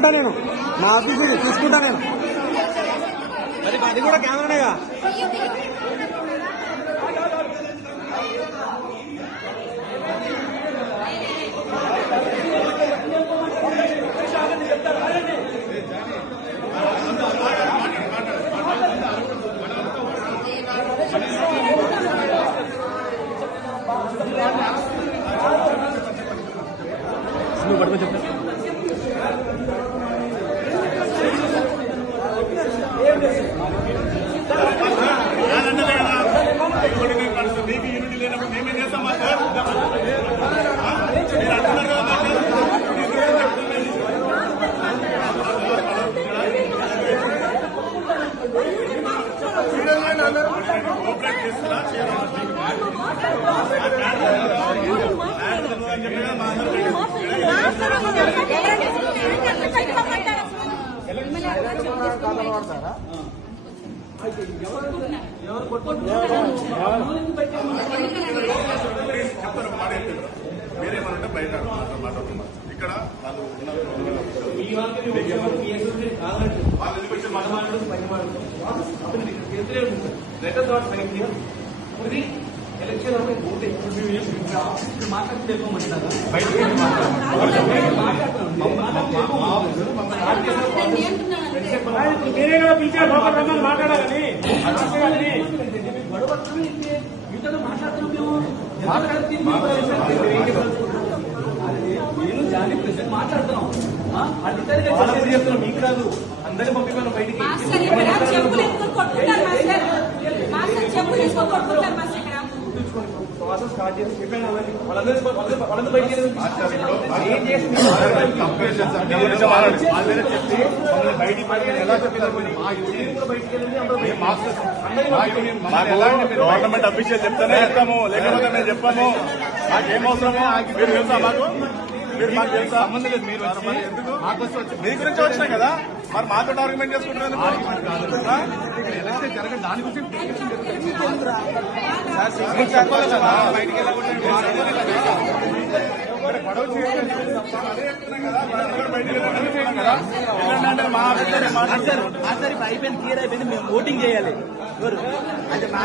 చూసుకుంటా నేను మా ఆఫీస్ చూసుకుంటా నేను మరి అది కూడా కెమెరానేగా పడుకో చెప్తా మీకు యూనిటీ లేనప్పుడు మేమేం చేస్తాం కోఆపరేట్ చేస్తున్నా మీరేమనంటే బయట మాట్లాడుతున్నారు ఇక్కడ వాళ్ళు ఎలక్షన్ మాట్లాడితే మీరే కదా పిలిచారు మాట్లాడాలని మీతో మాట్లాడుతున్నాం నేను జానీ ప్రెసిడెంట్ మాట్లాడుతున్నాం అధికారిగా చెప్తున్నాం మీకు కాదు అందరినీ పంపిపోయిన బయటికి ప్రాసెస్ స్టార్ట్ చేసి చెప్పాను వాళ్ళందరూ బయటికి ఏం చేసి గవర్నమెంట్ అఫీషియల్ చెప్తానే చెప్తాము లేకపోతే మేము చెప్పాము మాకేం అవసరమో మీరు తెలుసా మాకు మీరు మాకు తెలుసా సంబంధం లేదు మీరు మీ గురించి వచ్చినాయి కదా మరి మాతో ఆర్గ్యుమెంట్ చేసుకుంటున్నారు దాని గురించి చెప్పాలి కదా బయటికి గొడవ చేయలేదు అదే చెప్తున్నాం కదా బయటికి కదా అయిపోయింది క్లియర్ అయిపోయింది మేము ఓటింగ్ చేయాలి